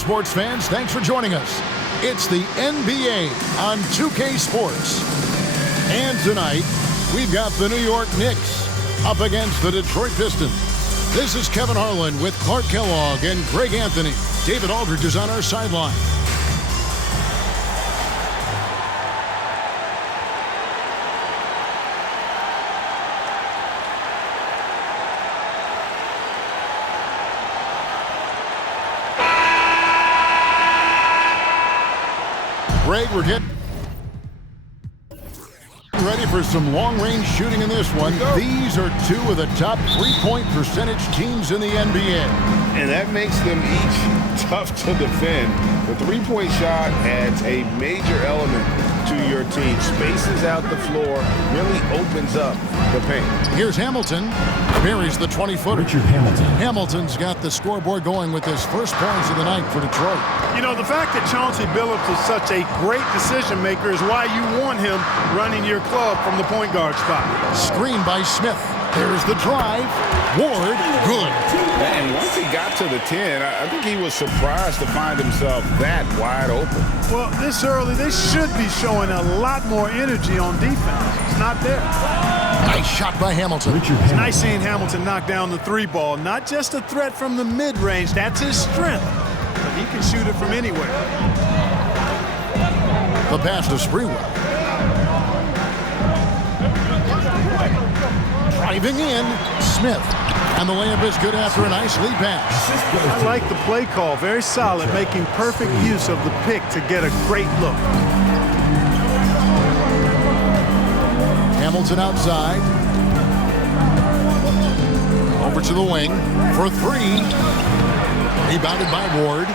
sports fans, thanks for joining us. It's the NBA on 2K Sports. And tonight, we've got the New York Knicks up against the Detroit Pistons. This is Kevin Harlan with Clark Kellogg and Greg Anthony. David Aldridge is on our sideline. Greg, we're getting ready for some long-range shooting in this one. These are two of the top three-point percentage teams in the NBA. And that makes them each tough to defend. The three-point shot adds a major element to your team. Spaces out the floor, really opens up the paint. Here's Hamilton. Buries the 20-footer. Richard Hamilton. Hamilton's got the scoreboard going with his first points of the night for Detroit. You know, the fact that Chauncey Billups is such a great decision maker is why you want him running your club from the point guard spot. Screen by Smith. There's the drive. Ward, good. And once he got to the 10, I think he was surprised to find himself that wide open. Well, this early, they should be showing a lot more energy on defense. It's not there. Nice shot by Hamilton. It's nice seeing Hamilton knock down the three ball. Not just a threat from the mid-range. That's his strength. But he can shoot it from anywhere. The pass to Sprewell. Driving in, Smith. And the layup is good after a nice lead pass. I like the play call. Very solid, making perfect use of the pick to get a great look. Hamilton outside. Over to the wing for three. Rebounded by Ward.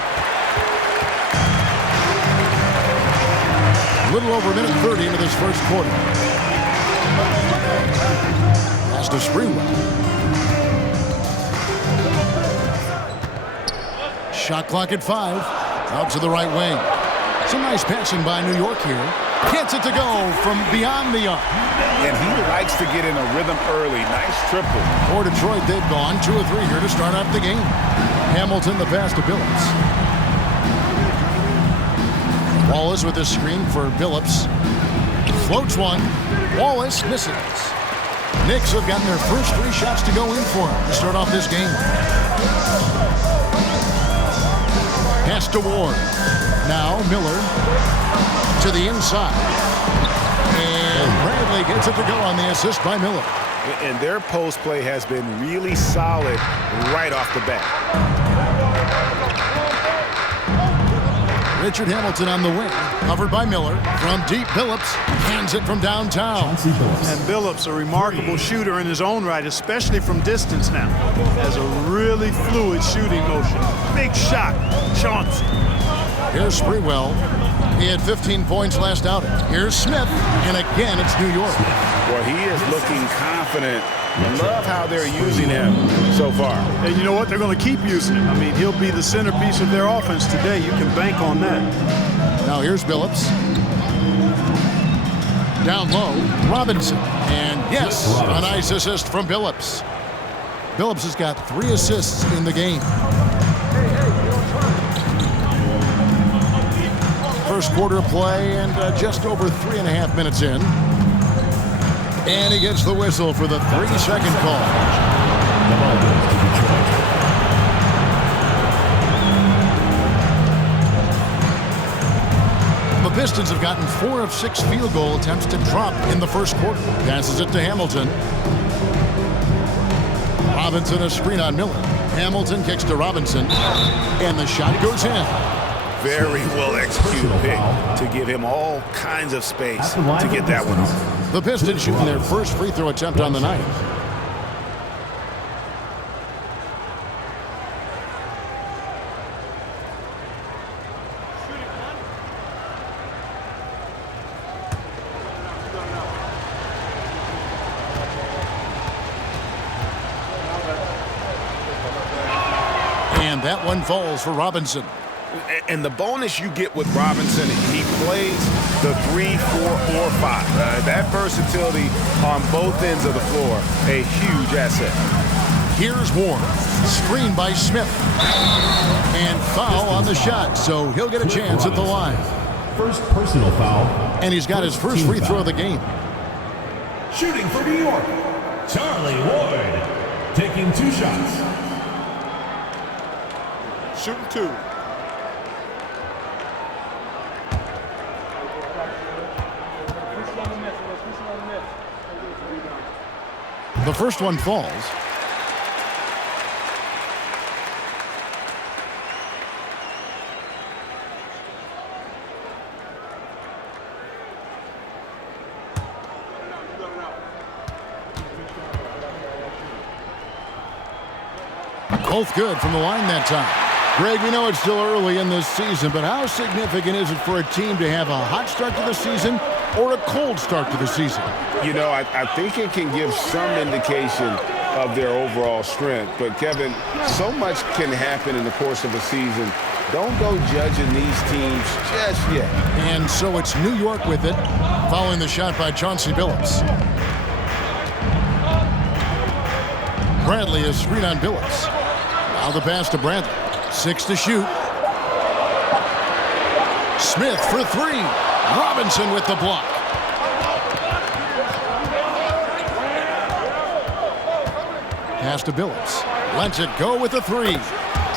A little over a minute 30 into this first quarter. Pass to Sprewell. Shot clock at 5. Out to the right wing. Some nice passing by New York here. Gets it to go from beyond the arc. And he likes to get in a rhythm early. Nice triple. For Detroit, they've gone 2 of 3 here to start off the game. Hamilton, the pass to Billups. Wallace with the screen for Billups. Floats one. Wallace misses. Knicks have gotten their first 3 shots to go in for him to start off this game. Pass to Ward. Now Miller to the inside. And Bradley gets it to go on the assist by Miller. And their post play has been really solid right off the bat. Richard Hamilton on the wing. Covered by Miller. From deep, Billups hands it from downtown. And Billups, a remarkable shooter in his own right, especially from distance now. Has a really fluid shooting motion. Big shot, Chauncey. Here's Sprewell. He had 15 points last outing. Here's Smith. And again, it's New York. Well, he is looking confident. Love how they're using him so far. And you know what? They're going to keep using him. I mean, he'll be the centerpiece of their offense today. You can bank on that. Now here's Billups. Down low, Robinson. And yes, a nice assist from Billups. Billups has got 3 assists in the game. First quarter of play and just over 3.5 minutes in. And he gets the whistle for the 3-second call. The ball goes to Detroit. The Pistons have gotten 4 of 6 field goal attempts to drop in the first quarter. Passes it to Hamilton. Robinson a screen on Miller. Hamilton kicks to Robinson. And the shot goes in. Very well executed pick to give him all kinds of space to get that one off. The Pistons shooting their first free throw attempt on the night. And that one falls for Robinson. And the bonus you get with Robinson, he plays the 3, 4, or 5. That versatility on both ends of the floor, a huge asset. Here's Ward. Screened by Smith. And foul on the shot, so he'll get a chance at the line. First personal foul. And he's got his first free throw of the game. Shooting for New York, Charlie Ward. Taking 2 shots. Shooting 2. The first one falls. Both good from the line that time. Greg, we know it's still early in this season, but how significant is it for a team to have a hot start to the season or a cold start to the season? You know, I think it can give some indication of their overall strength. But, Kevin, so much can happen in the course of a season. Don't go judging these teams just yet. And so it's New York with it, following the shot by Chauncey Billups. Bradley is screen on Billups. Now the pass to Bradley. 6 to shoot. Smith for 3. Robinson with the block. Pass to Billups. Lets it go with the 3.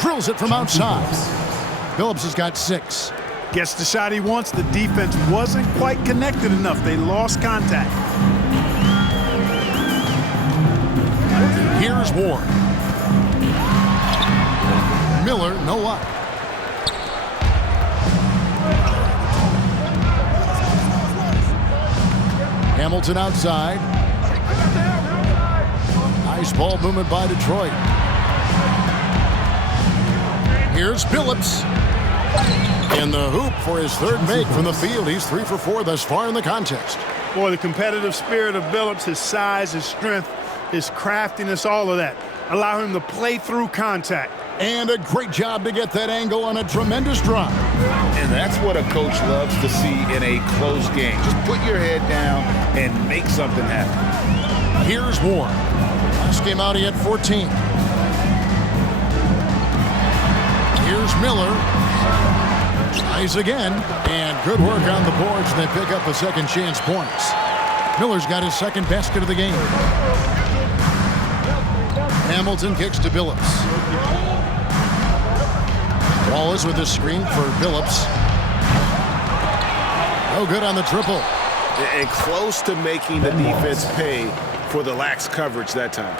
Drills it from outside. Billups has got 6. Gets the shot he wants. The defense wasn't quite connected enough. They lost contact. Here's Ward. Miller, no luck. Hamilton outside. Nice ball movement by Detroit. Here's Billups. In the hoop for his third make from the field. He's 3 for 4 thus far in the contest. Boy, the competitive spirit of Billups, his size, his strength, his craftiness, all of that. Allow him to play through contact. And a great job to get that angle on a tremendous drive. And that's what a coach loves to see in a close game. Just put your head down and make something happen. Here's Ward. Last game out, he had 14. Here's Miller. Tries again. And good work on the boards, and they pick up the second chance points. Miller's got his second basket of the game. Hamilton kicks to Billups. Wallace with the screen for Billups. No good on the triple. And close to making the defense pay for the lax coverage that time.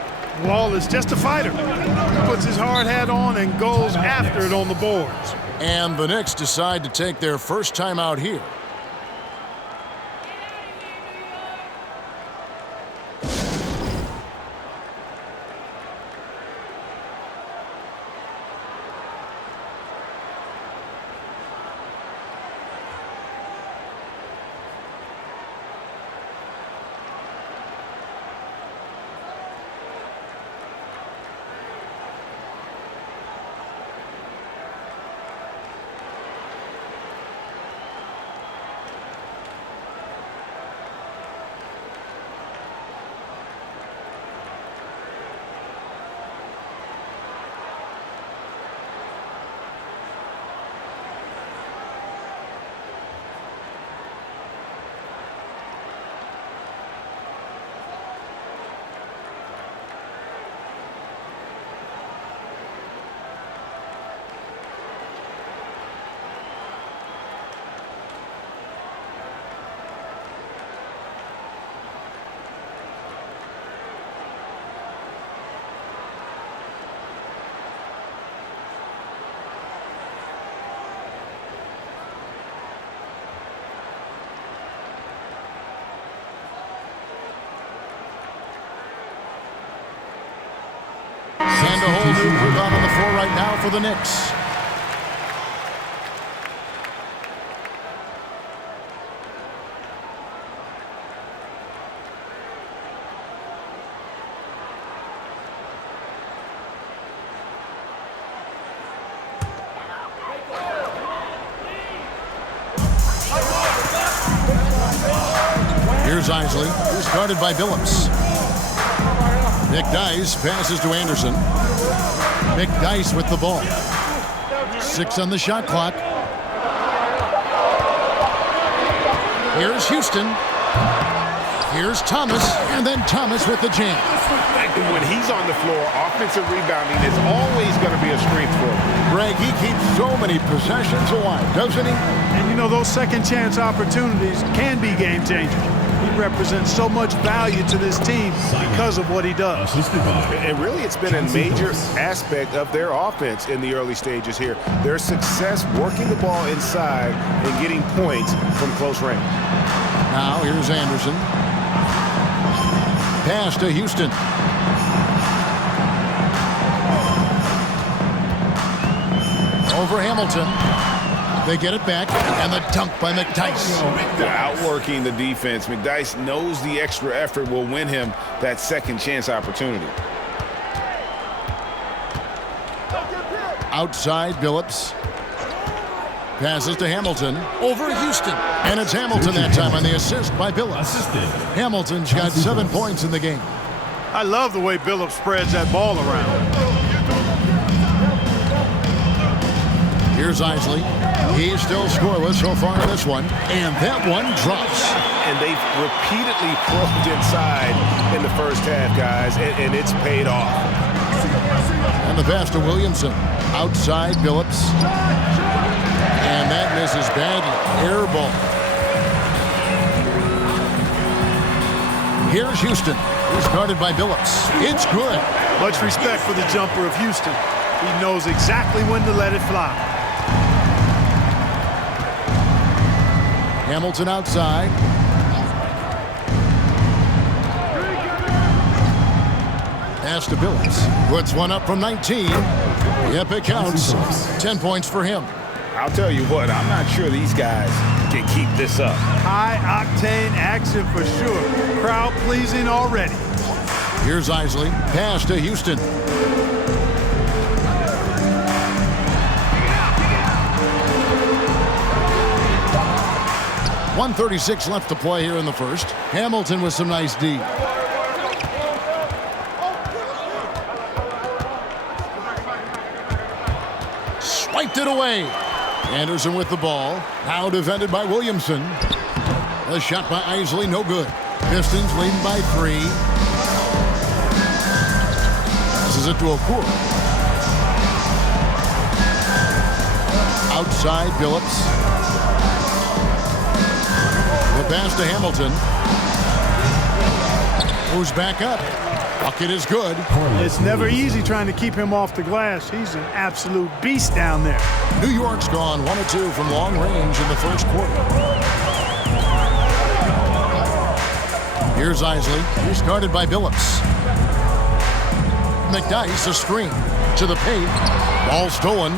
Wallace, just a fighter. Puts his hard hat on and goes after it on the boards. And the Knicks decide to take their first time out here. And a whole new group out on the floor right now for the Knicks. Here's Isley, who's guarded by Billups. McDyess passes to Anderson. McDyess with the ball. 6 on the shot clock. Here's Houston. Here's Thomas, and then Thomas with the jam. When he's on the floor, offensive rebounding is always going to be a strength for him. Greg, he keeps so many possessions alive, doesn't he? And you know, those second chance opportunities can be game changers. He represents so much value to this team because of what he does. And really, it's been a major aspect of their offense in the early stages here. Their success working the ball inside and getting points from close range. Now, here's Anderson. Pass to Houston. Over Hamilton. They get it back, and the dunk by McDyess. Outworking the defense. McDyess knows the extra effort will win him that second chance opportunity. Outside, Billups. Passes to Hamilton. Over Houston. And it's Hamilton that time on the assist by Billups. Hamilton's got 7 points in the game. I love the way Billups spreads that ball around. Here's Isley. He's still scoreless so far in this one. And that one drops. And they've repeatedly probed inside in the first half, guys, and it's paid off. And the pass to Williamson. Outside, Billups. And that misses badly. Air ball. Here's Houston. He's guarded by Billups. It's good. Much respect for the jumper of Houston. He knows exactly when to let it fly. Hamilton outside. Pass to Billups. Puts one up from 19. Yep, it counts. 10 points for him. I'll tell you what, I'm not sure these guys can keep this up. High-octane action for sure. Crowd-pleasing already. Here's Isley. Pass to Houston. .136 left to play here in the first. Hamilton with some nice D. Swiped it away. Anderson with the ball. Now defended by Williamson. A shot by Isley, no good. Pistons leading by 3. This is it to Okoro. Outside, Billups. The pass to Hamilton. Moves back up. Bucket is good. It's never easy trying to keep him off the glass. He's an absolute beast down there. New York's gone 1 of 2 from long range in the first quarter. Here's Isley. He's guarded by Billups. McDyess a screen to the paint. Ball stolen.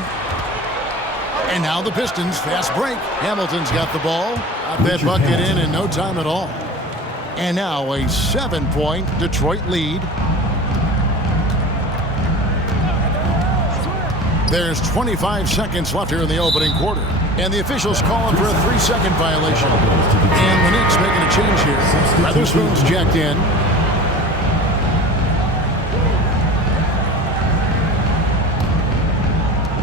And now the Pistons fast break. Hamilton's got the ball. Got that bucket in no time at all. And now a 7-point Detroit lead. There's 25 seconds left here in the opening quarter. And the officials calling for a 3-second violation. And the Knicks making a change here. Weatherspoon's jacked in.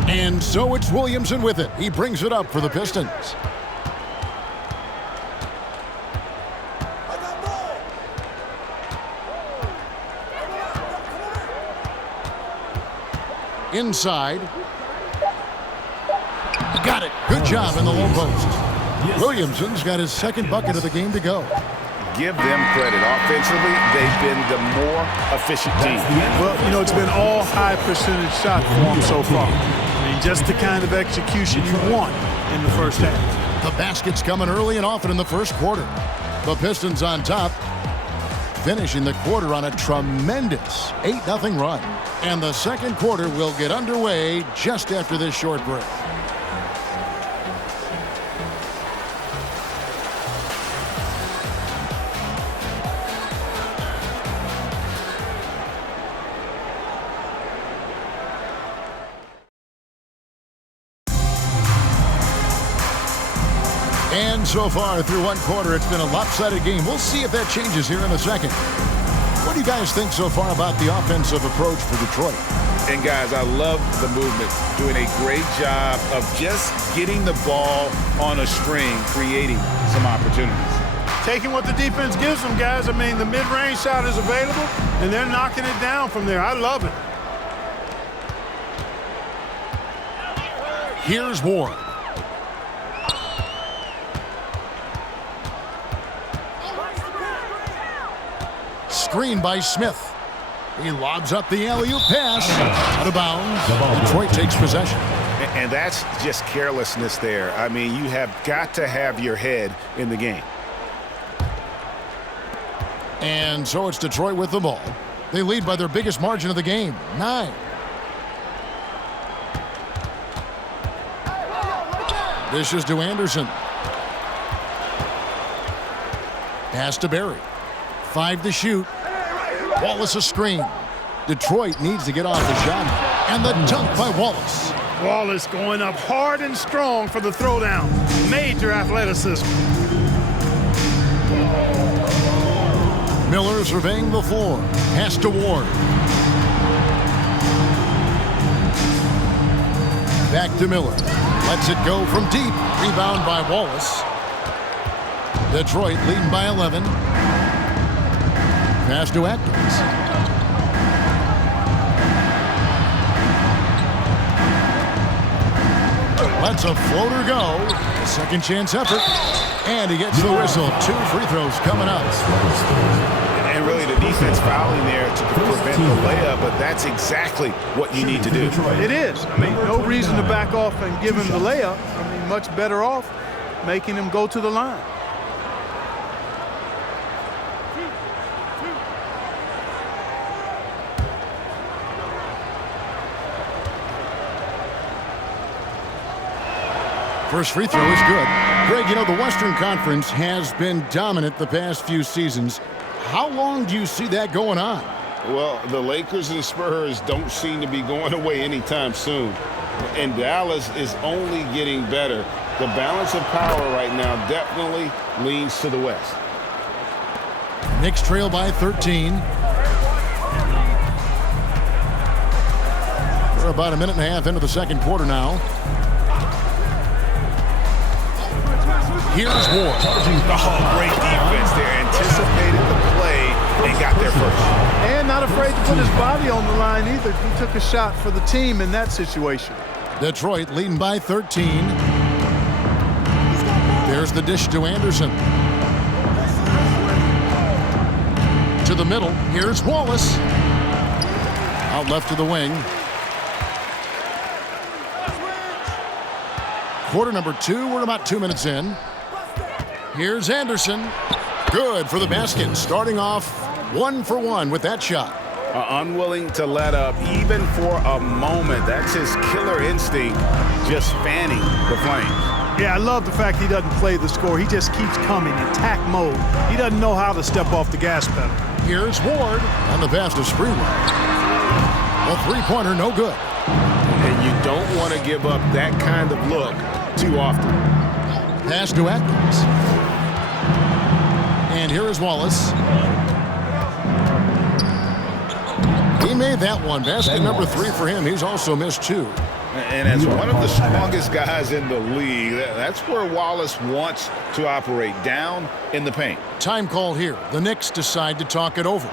And so it's Williamson with it. He brings it up for the Pistons. Inside. Got it. Good job in the low post. Williamson's got his second bucket of the game to go. Give them credit. Offensively, they've been the more efficient team. Well, you know, it's been all high percentage shots for them so far. I mean, just the kind of execution you want in the first half. The basket's coming early and often in the first quarter. The Pistons on top, finishing the quarter on a tremendous 8-0 run. And the second quarter will get underway just after this short break. And so far through one quarter, it's been a lopsided game. We'll see if that changes here in the second. What do you guys think so far about the offensive approach for Detroit? And guys, I love the movement, doing a great job of just getting the ball on a string, creating some opportunities. Taking what the defense gives them, guys. I mean, the mid-range shot is available, and they're knocking it down from there. I love it. Here's Ward. Screen by Smith. He lobs up the alley-oop pass. Out of bounds. Detroit takes possession. And that's just carelessness there. I mean, you have got to have your head in the game. And so it's Detroit with the ball. They lead by their biggest margin of the game, 9. Dishes to Anderson. Pass to Barry. 5 to shoot. Wallace a screen. Detroit needs to get off the shot. And the dunk by Wallace. Wallace going up hard and strong for the throwdown. Major athleticism. Miller surveying the floor. Pass to Ward. Back to Miller. Lets it go from deep. Rebound by Wallace. Detroit leading by 11. Pass to Atkins. Lets a floater go. Second chance effort. And he gets the whistle. 2 free throws coming up. And really the defense fouling there to prevent the layup, but that's exactly what you need to do. It is. I mean, no reason to back off and give him the layup. I mean, much better off making him go to the line. First free throw is good. Greg, you know, the Western Conference has been dominant the past few seasons. How long do you see that going on? Well, the Lakers and Spurs don't seem to be going away anytime soon. And Dallas is only getting better. The balance of power right now definitely leans to the West. Knicks trail by 13. We're about a minute and a half into the second quarter now. Here's Ward. Oh, great defense there. Anticipated the play and got there first. And not afraid to put his body on the line either. He took a shot for the team in that situation. Detroit leading by 13. There's the dish to Anderson. To the middle. Here's Wallace. Out left to the wing. Quarter number 2. We're about 2 minutes in. Here's Anderson. Good for the basket. Starting off 1 for 1 with that shot. Unwilling to let up even for a moment. That's his killer instinct, just fanning the flames. Yeah, I love the fact he doesn't play the score. He just keeps coming, attack mode. He doesn't know how to step off the gas pedal. Here's Ward on the pass to Springwell. A three-pointer, no good. And you don't want to give up that kind of look too often. Pass to Atkins. And here is Wallace. He made that one. Basket number 3 for him. He's also missed 2. And as one of the strongest guys in the league, that's where Wallace wants to operate, down in the paint. Time call here. The Knicks decide to talk it over.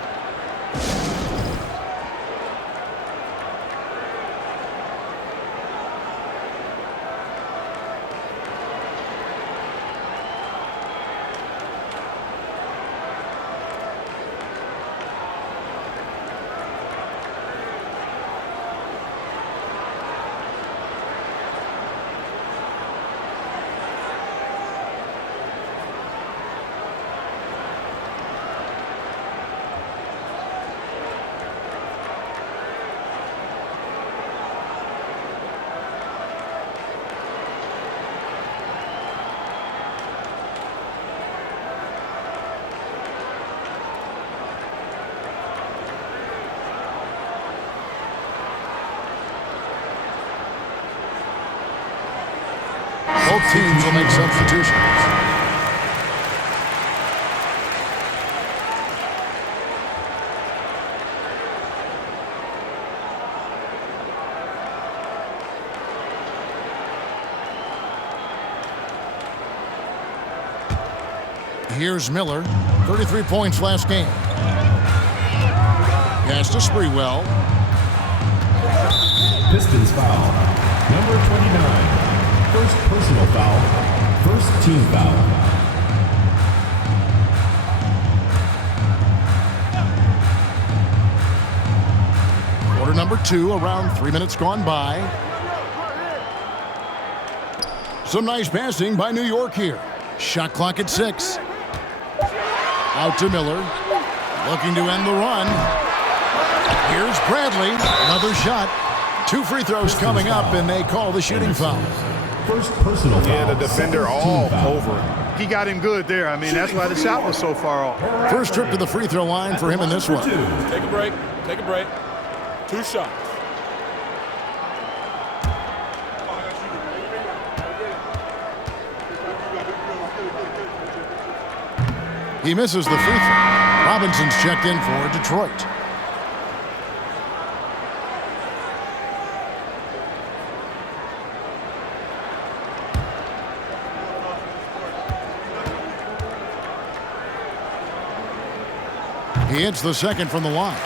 Both teams will make substitutions. Here's Miller, 33 points last game. Pass to Sprewell. Pistons foul. Number 29. First personal foul. First team foul. Quarter number 2, around 3 minutes gone by. Some nice passing by New York here. Shot clock at 6. Out to Miller. Looking to end the run. Here's Bradley. Another shot. 2 free throws coming up, and they call the shooting foul. First personal foul. Yeah, the defender all over it. He got him good there. I mean, that's why the shot was so far off. First trip to the free throw line for him in this one. Take a break. Take a break. 2 shots. He misses the free throw. Robinson's checked in for Detroit. He hits the second from the line.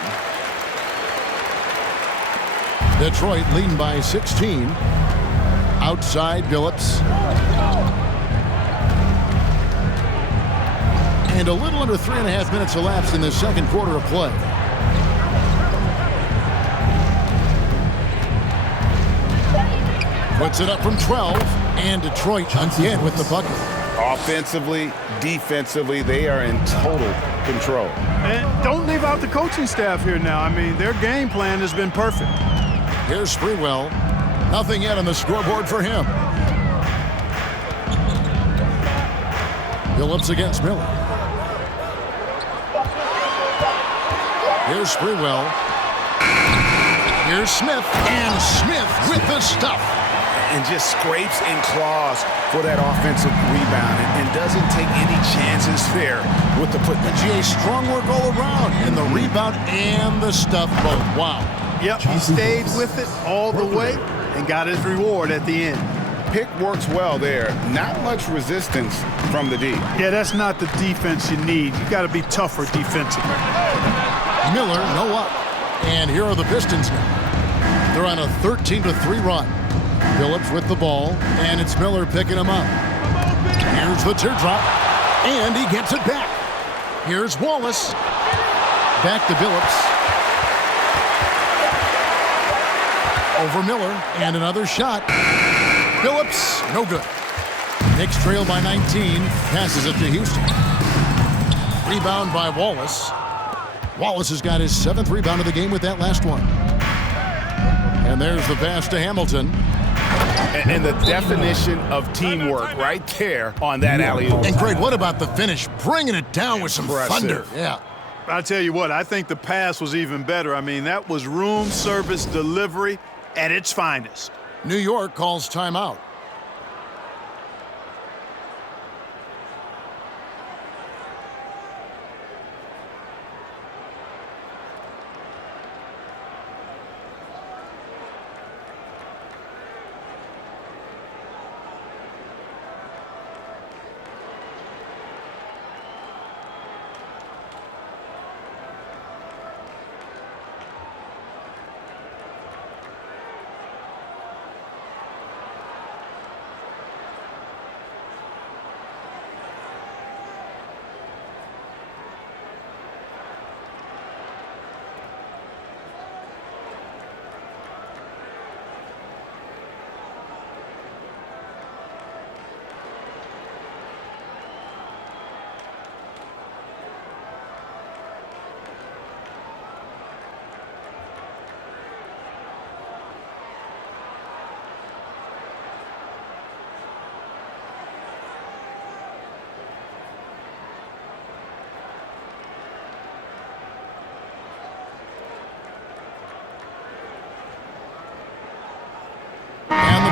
Detroit leading by 16. Outside Billups. And a little under 3.5 minutes elapsed in the second quarter of play. Puts it up from 12, and Detroit again with the bucket. Offensively, defensively, they are in total control. And don't leave out the coaching staff here now. I mean, their game plan has been perfect. Here's Sprewell. Nothing yet on the scoreboard for him. Billups against Miller. Here's Sprewell. Here's Smith. And Smith with the stuff. And just scrapes and claws for that offensive rebound and doesn't take any chances there with the putback. GA, strong work all around in the rebound and the stuff both. Wow. Yep, he stayed with it all the way and got his reward at the end. Pick works well there. Not much resistance from the D. Yeah, that's not the defense you need. You got to be tougher defensively. Miller, no up. And here are the Pistons now. They're on a 13-3 run. Billups with the ball, and it's Miller picking him up. Here's the teardrop, and he gets it back. Here's Wallace. Back to Billups. Over Miller, and another shot. Billups, no good. Knicks trail by 19, passes it to Houston. Rebound by Wallace. Wallace has got his 7th rebound of the game with that last one. And there's the pass to Hamilton. And the definition of teamwork right there on that alley-oop. And Greg, what about the finish? Bringing it down with some thunder. Yeah. I'll tell you what, I think the pass was even better. I mean, that was room service delivery at its finest. New York calls timeout.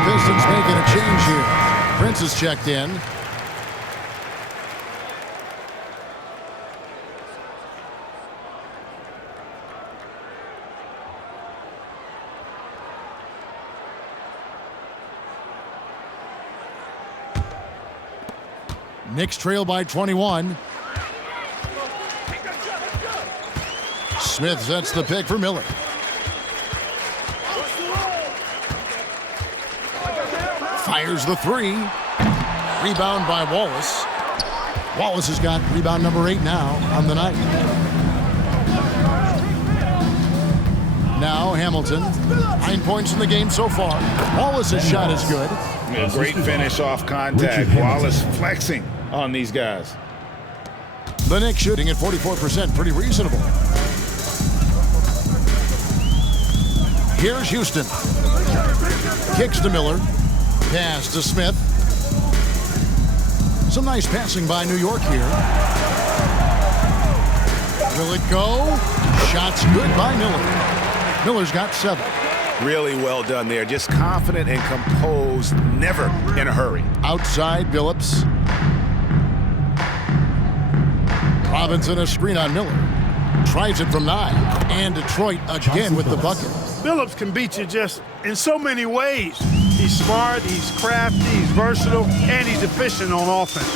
Pistons making a change here. Prince is checked in. Knicks trail by 21. Smith sets the pick for Miller. Fires the three. Rebound by Wallace. Wallace has got rebound number 8 now on the night. Now Hamilton, 9 points in the game so far. Wallace's shot is good. A great finish off contact. Wallace flexing on these guys. The Knicks shooting at 44%, pretty reasonable. Here's Houston. Kicks to Miller. Pass to Smith. Some nice passing by New York here. Will it go? Shots good by Miller. Miller's got 7. Really well done there. Just confident and composed, never in a hurry. Outside Billups. Robinson a screen on Miller. Tries it from 9. And Detroit again with the bucket. Billups can beat you just in so many ways. He's smart, he's crafty, he's versatile, and he's efficient on offense.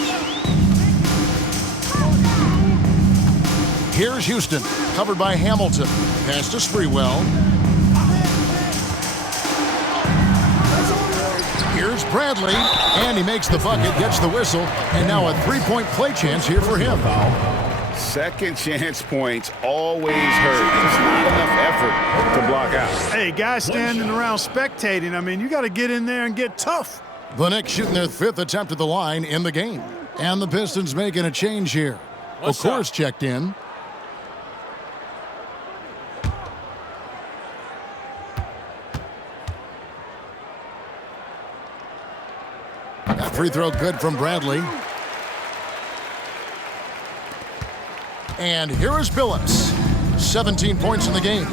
Here's Houston, covered by Hamilton. Pass to Sprewell. Here's Bradley, and he makes the bucket, gets the whistle, and now a 3-point play chance here for him. Second chance points always hurt. It's not enough effort to block out. Hey, guys standing around spectating, I mean, you got to get in there and get tough. The Knicks shooting their 5th attempt at the line in the game. And the Pistons making a change here. Okor's checked in. That free throw good from Bradley. And here is Billups. 17 points in the game.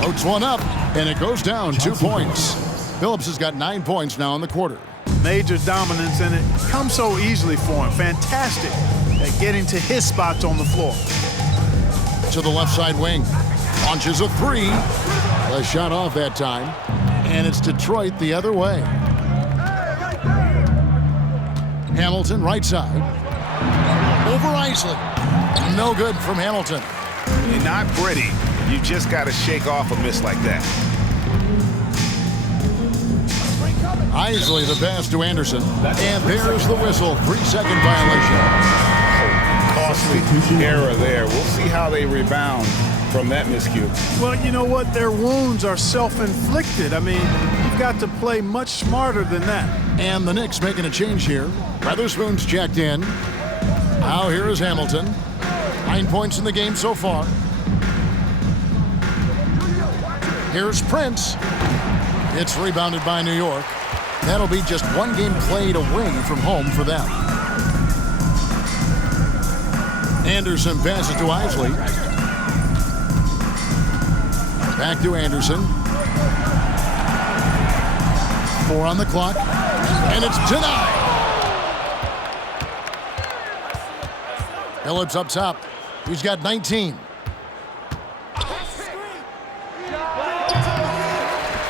Floats one up, and it goes down 2 points. Billups has got 9 points now in the quarter. Major dominance, and it comes so easily for him. Fantastic at getting to his spots on the floor. To the left side wing. Launches a 3. A shot off that time. And it's Detroit the other way. Hamilton right side. Over Isley. No good from Hamilton. You're not pretty. You just got to shake off a miss like that. Isley the pass to Anderson. And there's the whistle. 3-second violation. Costly error there. We'll see how they rebound from that miscue. Well, you know what? Their wounds are self-inflicted. I mean, you've got to play much smarter than that. And the Knicks making a change here. Weatherspoon's checked in. Now here is Hamilton. 9 points in the game so far. Here's Prince. It's rebounded by New York. That'll be just 1 game played away from home for them. Anderson passes to Isley. Back to Anderson. 4 on the clock. And it's denied. Billups up top. He's got 19.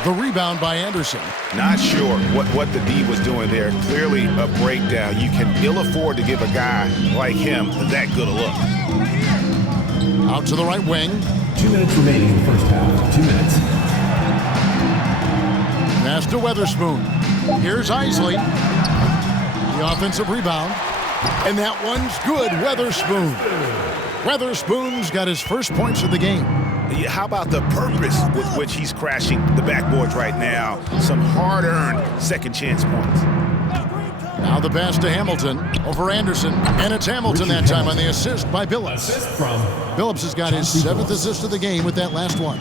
The rebound by Anderson. Not sure what the D was doing there. Clearly a breakdown. You can ill afford to give a guy like him that good a look. Out to the right wing. 2 minutes remaining in the first half. 2 minutes. Pass to Weatherspoon. Here's Isley. The offensive rebound. And that one's good. Weatherspoon. Weatherspoon's got his first points of the game. How about the purpose with which he's crashing the backboards right now? Some hard-earned second chance points. Now the pass to Hamilton over Anderson. And it's Hamilton that time on the assist by Billups. Billups has got his 7th assist of the game with that last one.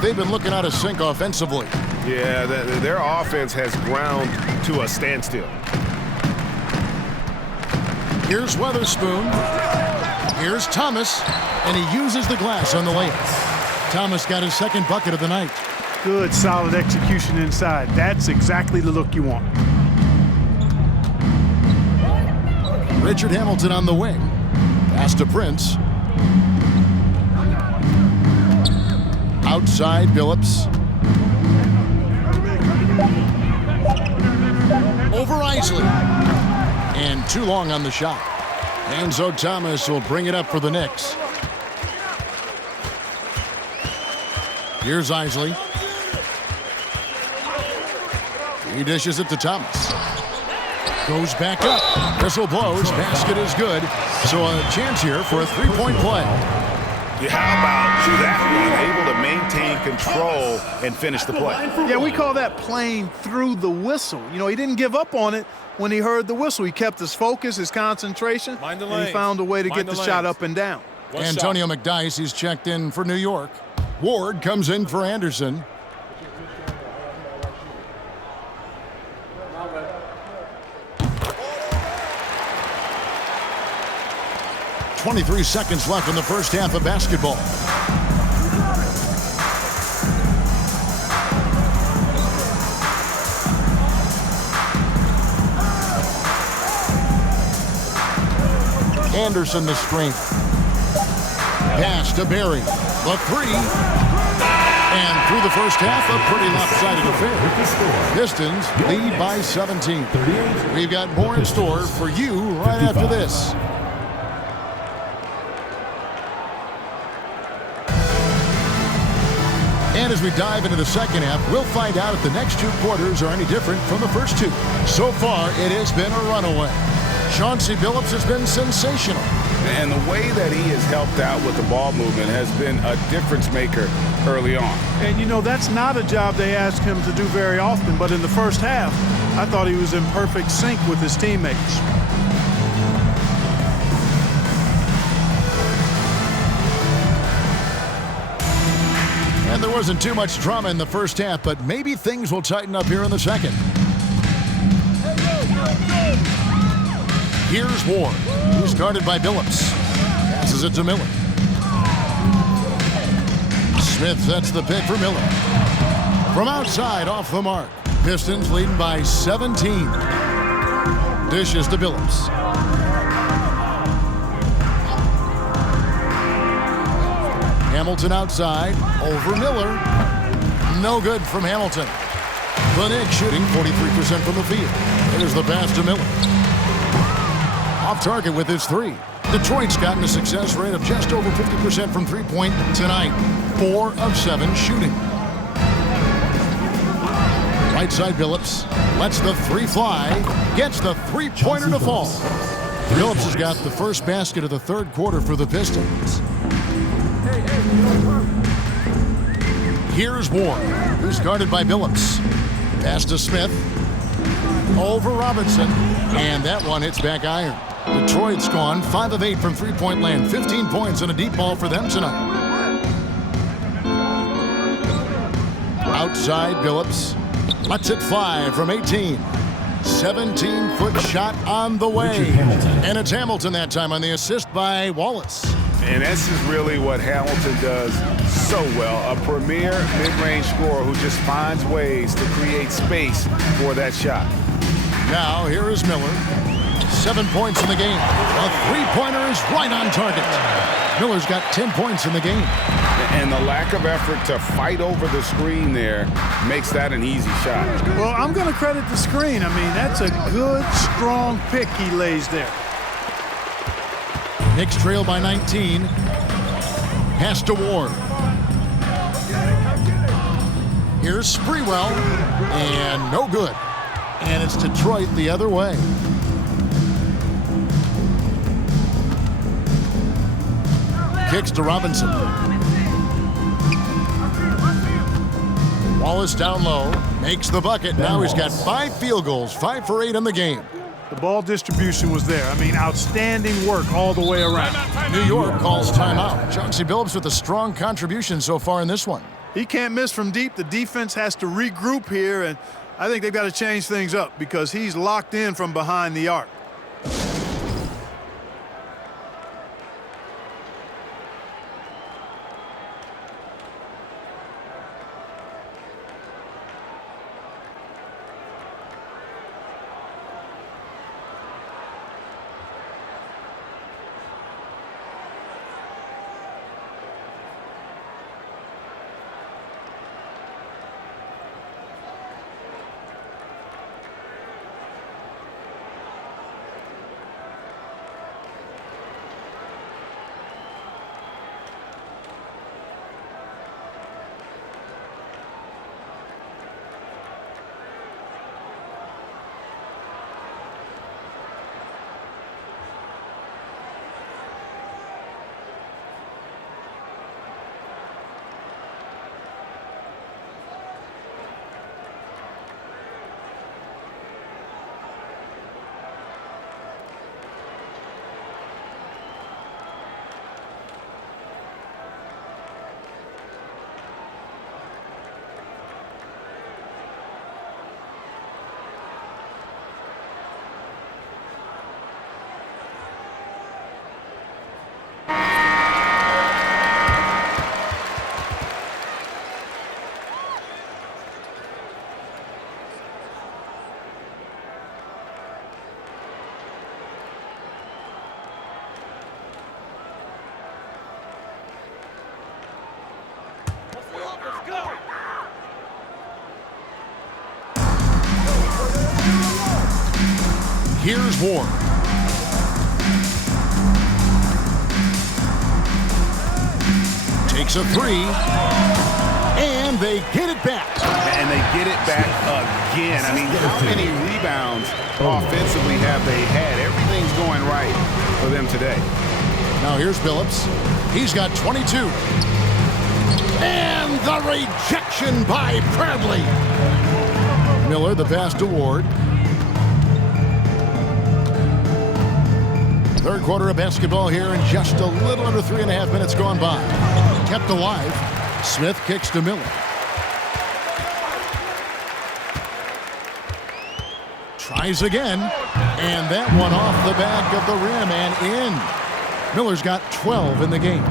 They've been looking out of sync offensively. Yeah, their offense has ground to a standstill. Here's Weatherspoon. Here's Thomas. And he uses the glass on the layup. Thomas got his 2nd bucket of the night. Good, solid execution inside. That's exactly the look you want. Richard Hamilton on the wing. Pass to Prince. Outside Billups. Over Isley. And too long on the shot. Enzo Thomas will bring it up for the Knicks. Here's Isley. He dishes it to Thomas. Goes back up. Whistle blows. Basket is good. So a chance here for a three-point play. Yeah, how about that one? Able to maintain control and finish the play. Yeah, we call that playing through the whistle. You know, he didn't give up on it when he heard the whistle. He kept his focus, his concentration, and he found a way to get the shot up and down. Antonio McDyess, he's checked in for New York. Ward comes in for Anderson. .23 seconds left in the first half of basketball. Anderson the screen. Pass to Barry. The three. And through the first half, a pretty lopsided affair. Pistons lead by 17. We've got more in store for you right after this. And as we dive into the second half, we'll find out if the next two quarters are any different from the first two. So far, it has been a runaway. Chauncey Billups has been sensational. And the way that he has helped out with the ball movement has been a difference maker early on. And, you know, that's not a job they ask him to do very often. But in the first half, I thought he was in perfect sync with his teammates. And there wasn't too much drama in the first half, but maybe things will tighten up here in the second. Here's Ward, who's guarded by Billups. Passes it to Miller. Smith sets the pick for Miller. From outside, off the mark. Pistons leading by 17. Dishes to Billups. Hamilton outside, over Miller. No good from Hamilton. The Knicks shooting 43% from the field. There's the pass to Miller. Off target with his three. Detroit's gotten a success rate of just over 50% from three-point tonight. 4 of 7 shooting. Right side Billups lets the three fly. Gets the three-pointer to fall. Billups has got the first basket of the third quarter for the Pistons. Here's Ward, who's guarded by Billups. Pass to Smith. Over Robinson. And that one hits back iron. Detroit's gone 5 of 8 from three-point land. 15 points and a deep ball for them tonight. Outside Billups. Lets it fly from 18. 17-foot shot on the way. And it's Hamilton that time on the assist by Wallace. And this is really what Hamilton does so well. A premier mid-range scorer who just finds ways to create space for that shot. Now, here is Miller. 7 points in the game. A three-pointer is right on target. Miller's got 10 points in the game. And the lack of effort to fight over the screen there makes that an easy shot. Well, I'm going to credit the screen. I mean, that's a good, strong pick he lays there. Knicks trail by 19. Pass to Ward. Here's Sprewell. And no good. And it's Detroit the other way. Kicks to Robinson. Wallace down low. Makes the bucket. Now he's got 5 field goals. 5 for 8 in the game. The ball distribution was there. I mean, outstanding work all the way around. New York calls timeout. Chauncey Billups with a strong contribution so far in this one. He can't miss from deep. The defense has to regroup here, and I think they've got to change things up because he's locked in from behind the arc. Here's Ward. Takes a three. And they get it back. And they get it back again. I mean, how many rebounds offensively have they had? Everything's going right for them today. Now here's Billups. He's got 22. And the rejection by Bradley. Miller, the pass to Ward. Third quarter of basketball here and just a little under 3.5 minutes gone by. Kept alive. Smith kicks to Miller. Tries again. And that one off the back of the rim and in. Miller's got 12 in the game.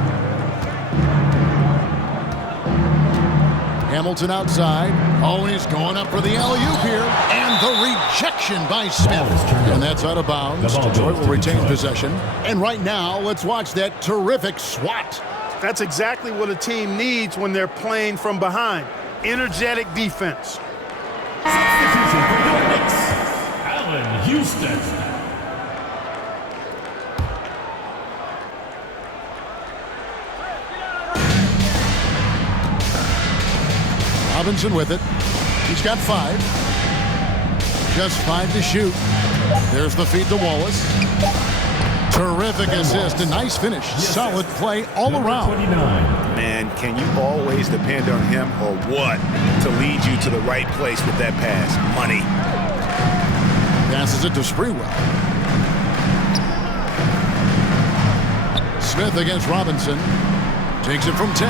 Hamilton outside. Oh, he's going up for the alley-oop here. And the rejection by Smith. And that's out of bounds. Detroit will retain possession. And right now, let's watch that terrific swat. That's exactly what a team needs when they're playing from behind. Energetic defense. Substitution for the Knicks, Allen Houston. Robinson with it. He's got 5. Just 5 to shoot. There's the feed to Wallace. Terrific assist. A nice finish. Solid play all around. 29. Man, can you always depend on him or what to lead you to the right place with that pass? Money. Passes it to Sprewell. Smith against Robinson. Takes it from 10.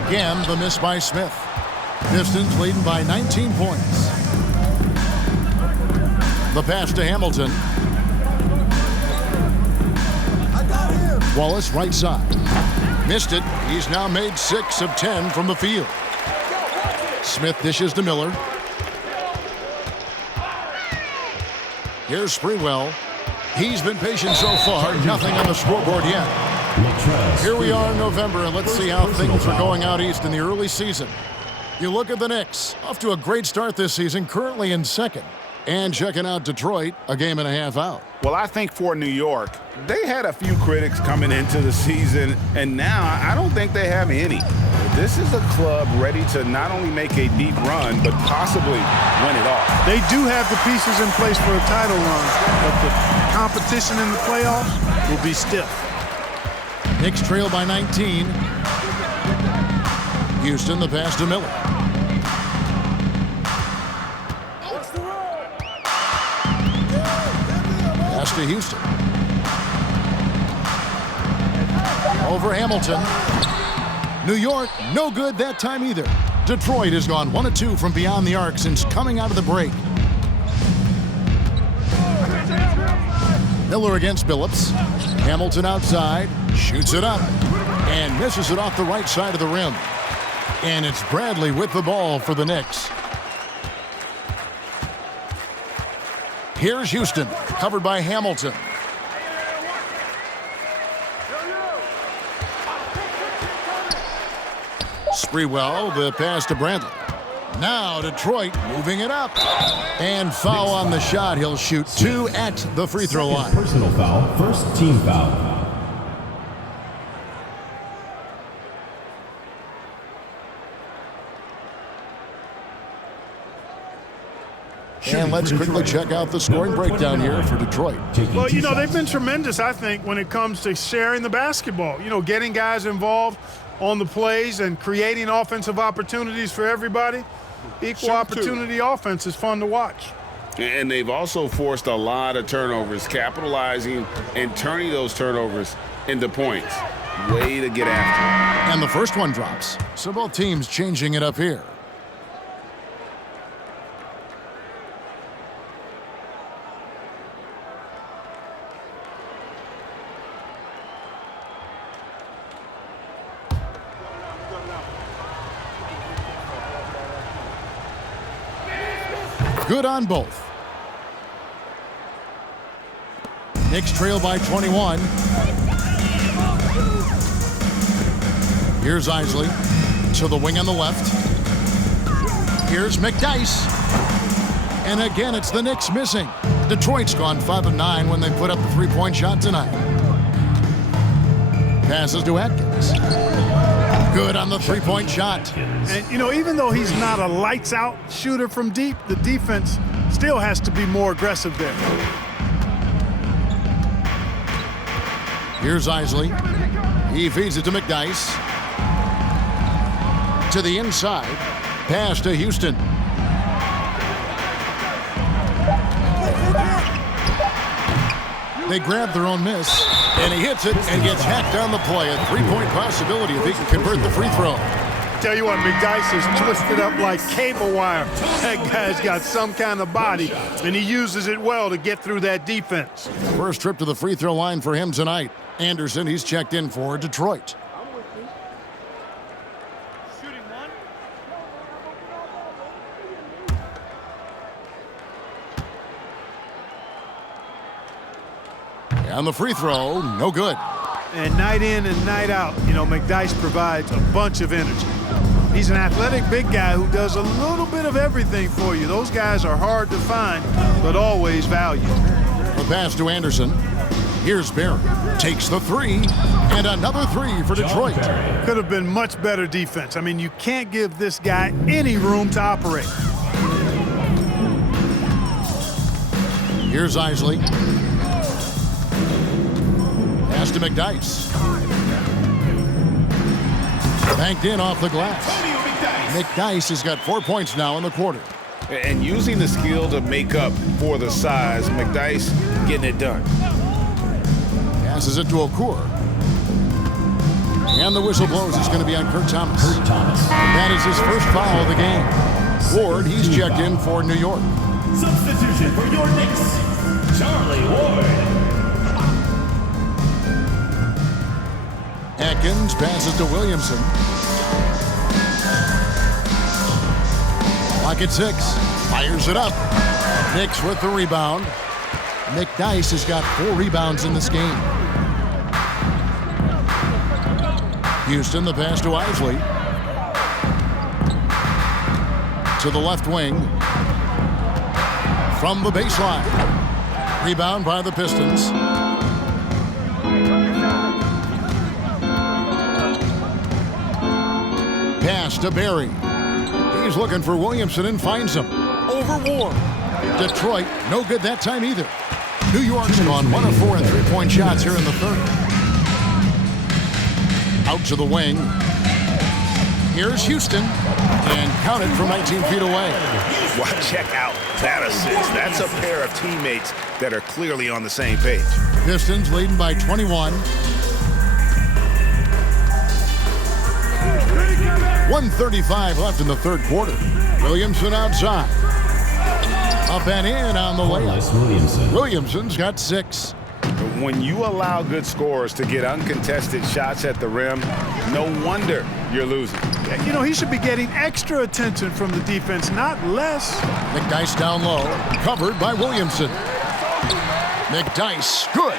Again, the miss by Smith. Pistons leading by 19 points. The pass to Hamilton. Wallace right side. Missed it. He's now made 6 of 10 from the field. Smith dishes to Miller. Here's Sprewell. He's been patient so far. Nothing on the scoreboard yet. Here we are in November, and let's see how things are going out east in the early season. You look at the Knicks, off to a great start this season, currently in second. And checking out Detroit, a game and a half out. Well, I think for New York, they had a few critics coming into the season, and now I don't think they have any. This is a club ready to not only make a deep run, but possibly win it all. They do have the pieces in place for a title run, but the competition in the playoffs will be stiff. Knicks trail by 19. Houston, the pass to Miller. Pass to Houston. Over Hamilton. New York, no good that time either. Detroit has gone 1 of 2 from beyond the arc since coming out of the break. Miller against Billups. Hamilton outside, shoots it up, and misses it off the right side of the rim. And it's Bradley with the ball for the Knicks. Here's Houston, covered by Hamilton. Sprewell, the pass to Bradley. Now Detroit moving it up. And foul on the shot. He'll shoot 2 at the free throw line. Personal foul, first team foul. And let's quickly check out the scoring breakdown here for Detroit. Well, you know, they've been tremendous, I think, when it comes to sharing the basketball. You know, getting guys involved on the plays and creating offensive opportunities for everybody. Equal opportunity offense is fun to watch. And they've also forced a lot of turnovers, capitalizing and turning those turnovers into points. Way to get after it. And the first one drops. So both teams changing it up here. Good on both. Knicks trail by 21. Here's Isley to the wing on the left. Here's McDyess. And again, it's the Knicks missing. Detroit's gone 5 of 9 when they put up the three-point shot tonight. Passes to Atkins. Good on the three-point shot. And, you know, even though he's not a lights-out shooter from deep, the defense still has to be more aggressive there. Here's Isley. He feeds it to McDyess. To the inside. Pass to Houston. They grab their own miss, and he hits it and gets hacked on the play. A three-point possibility if he can convert the free throw. Tell you what, McDyess is twisted up like cable wire. That guy's got some kind of body, and he uses it well to get through that defense. First trip to the free throw line for him tonight. Anderson, he's checked in for Detroit. On the free throw, no good. And night in and night out, you know, McDyess provides a bunch of energy. He's an athletic big guy who does a little bit of everything for you. Those guys are hard to find, but always valued. The pass to Anderson. Here's Barry. Takes the three, and another three for Detroit. Could have been much better defense. I mean, you can't give this guy any room to operate. Here's Isley. Pass to McDyess. Banked in off the glass. McDyess has got 4 points now in the quarter. And using the skill to make up for the size, McDyess getting it done. Passes it to Okur. And the whistle blows. It's going to be on Kurt Thomas. That is his first foul of the game. Ward, he's checked in for New York. Substitution for your Knicks, Charlie Ward. Atkins passes to Williamson. Clock at 6. Fires it up. Knicks with the rebound. McDyess has got 4 rebounds in this game. Houston, the pass to Isley. To the left wing. From the baseline. Rebound by the Pistons. Pass to Barry. He's looking for Williamson and finds him. Over Ward. Detroit, no good that time either. New York's gone 1 of 4 in three-point shots here in the third. Out to the wing. Here's Houston. And count it from 19 feet away. Wow, check out that assist. That's a pair of teammates that are clearly on the same page. Pistons leading by 21. 1:35 left in the third quarter. Williamson outside. Up and in on the layup. Williamson's got 6. When you allow good scorers to get uncontested shots at the rim, no wonder you're losing. You know, he should be getting extra attention from the defense, not less. McDyess down low, covered by Williamson. McDyess, good.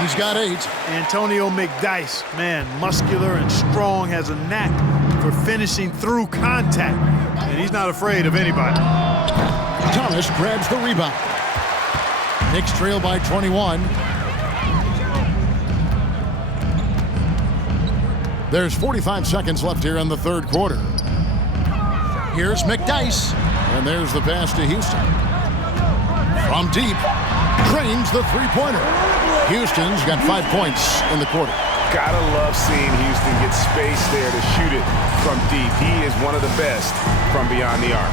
He's got 8. Antonio McDyess, man, muscular and strong, has a knack for finishing through contact, and he's not afraid of anybody. Thomas grabs the rebound. Knicks trail by 21. There's 45 seconds left here in the third quarter. Here's McDyess, and there's the pass to Houston. From deep, drains the three-pointer. Houston's got 5 points in the quarter. Gotta love seeing Houston get space there to shoot it from deep. He is one of the best from beyond the arc.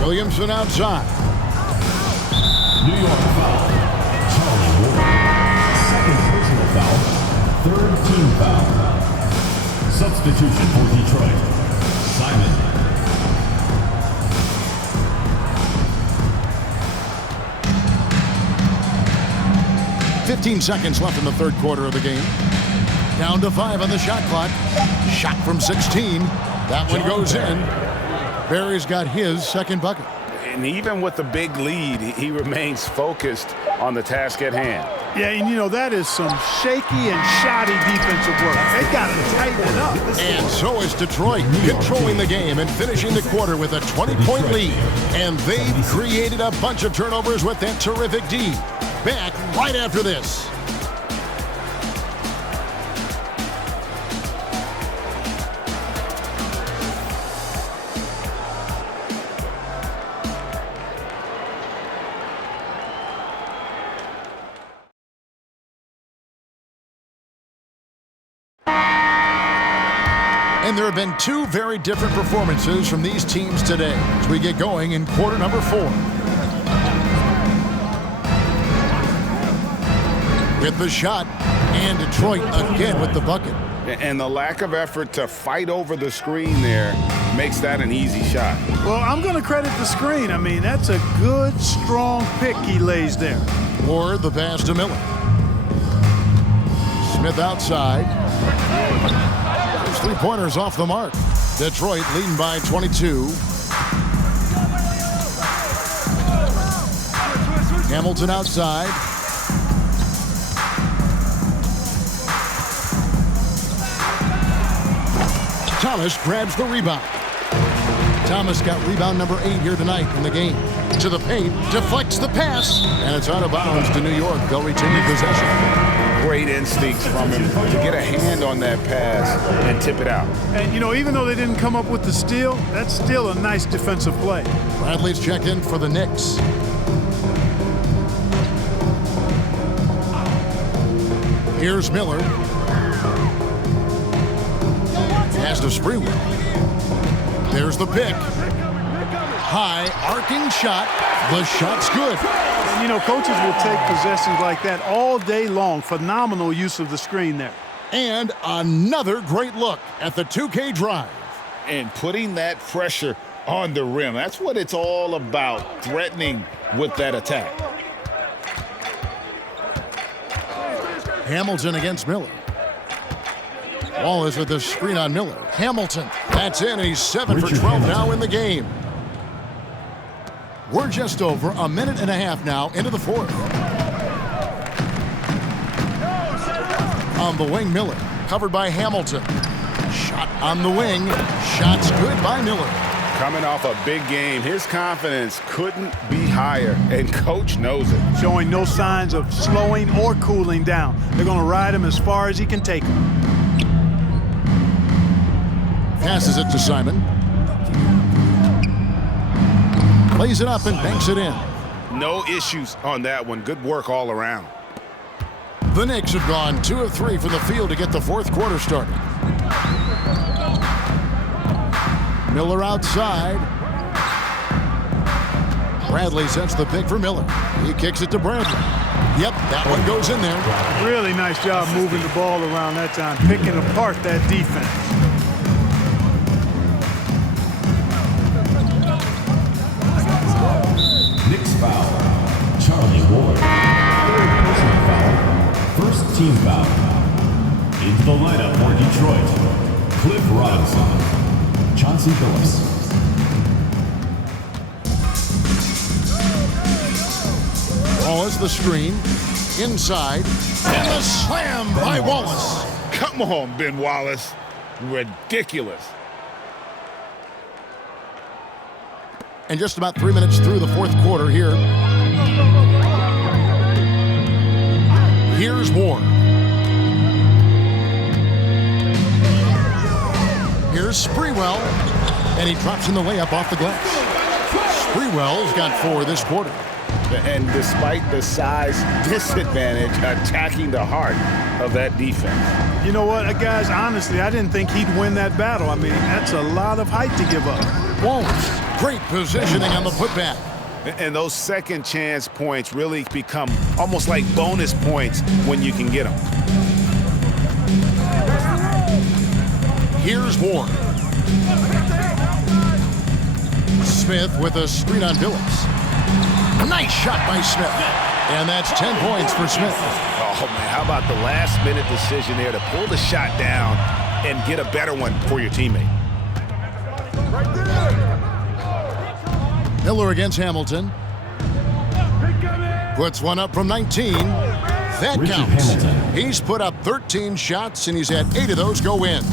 Williamson outside. New York foul. Charlie Ward. Second personal foul. Third team foul. Substitution for Detroit. Simon. $15 seconds left in the third quarter of the game. Down to 5 on the shot clock. Shot from 16. That one goes in. Barry's got his second bucket. And even with the big lead, he remains focused on the task at hand. Yeah, and you know, that is some shaky and shoddy defensive work. They got to tighten it up. And so is Detroit, controlling the game and finishing the quarter with a 20-point lead. And they've created a bunch of turnovers with that terrific D. Back right after this. And there have been two very different performances from these teams today as we get going in quarter number 4. With the shot, and Detroit again with the bucket. And the lack of effort to fight over the screen there makes that an easy shot. Well, I'm going to credit the screen. I mean, that's a good, strong pick he lays there. Or the pass to Miller. Smith outside. His three-pointers off the mark. Detroit leading by 22. Hamilton outside. Thomas grabs the rebound. Thomas got rebound number 8 here tonight in the game. To the paint, deflects the pass, and it's out of bounds to New York. They'll retain possession. Great instincts from him to get a hand on that pass and tip it out. And, you know, even though they didn't come up with the steal, that's still a nice defensive play. Bradley's checked in for the Knicks. Here's Miller. Pass to Sprewell. There's the pick. High, arcing shot. The shot's good. And, you know, coaches will take possessions like that all day long. Phenomenal use of the screen there. And another great look at the 2K drive. And putting that pressure on the rim. That's what it's all about, threatening with that attack. Hamilton against Miller. Wallace with the screen on Miller. Hamilton, that's in. He's 7 for 12 now in the game. We're just over a minute and a half now into the fourth. On the wing, Miller, covered by Hamilton. Shot on the wing. Shot's good by Miller. Coming off a big game, his confidence couldn't be higher, and coach knows it. Showing no signs of slowing or cooling down. They're going to ride him as far as he can take him. Passes it to Simon. Plays it up and banks it in. No issues on that one. Good work all around. The Knicks have gone 2 of 3 from the field to get the fourth quarter started. Miller outside. Bradley sets the pick for Miller. He kicks it to Bradley. Yep, that one goes in there. Really nice job moving the ball around that time, picking apart that defense. Knicks foul. Charlie Ward. Third personal foul. First team foul. Into the lineup for Detroit. Cliff Robinson. Chauncey Billups. Wallace the screen. Inside. And the slam by Wallace. Come on, Ben Wallace. Ridiculous. And just about 3 minutes through the fourth quarter here. Here's Ward. Here's Sprewell. And he drops in the layup off the glass. Sprewell's got 4 this quarter. And despite the size disadvantage, attacking the heart of that defense. You know what, guys, honestly, I didn't think he'd win that battle. I mean, that's a lot of height to give up. Wallace, great positioning on the putback. And those second chance points really become almost like bonus points when you can get them. Here's Ward. Smith with a screen on Billups. Nice shot by Smith. And that's 10 points for Smith. Oh, man, how about the last-minute decision there to pull the shot down and get a better one for your teammate? Miller against Hamilton. Puts one up from 19. That Richard counts. Hamilton. He's put up 13 shots, and he's had 8 of those go in.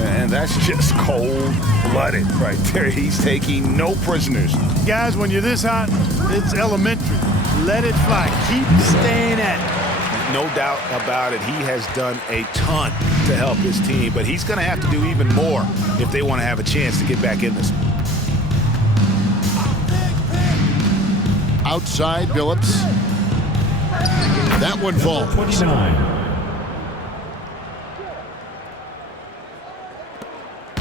And that's just cold-blooded right there. He's taking no prisoners. Guys, when you're this hot, it's elementary. Let it fly. Keep staying at it. No doubt about it. He has done a ton to help his team, but he's going to have to do even more if they want to have a chance to get back in this. Outside, Billups. That one falls. 29.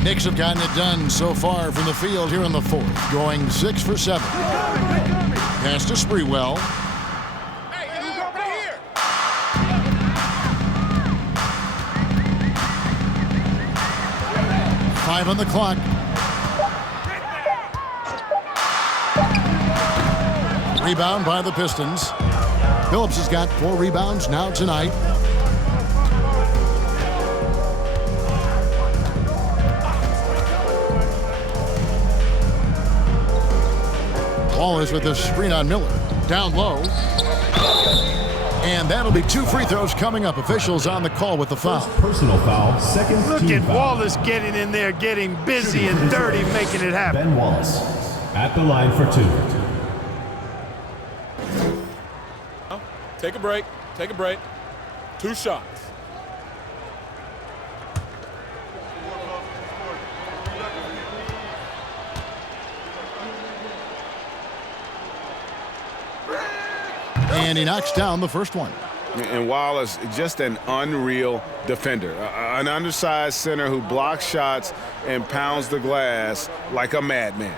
Knicks have gotten it done so far from the field here in the fourth, going 6 for 7. Pass to Sprewell. Five on the clock. Rebound by the Pistons. Billups has got 4 rebounds now tonight. Wallace with the screen on Miller. Down low. And that'll be 2 free throws coming up. Officials on the call with the foul. Personal foul, second Look team at foul. Wallace getting in there, getting busy and dirty, making it happen. Ben Wallace at the line for 2. Take a break. Take a break. 2 shots. And he knocks down the first one. And Wallace, just an unreal defender. An undersized center who blocks shots and pounds the glass like a madman.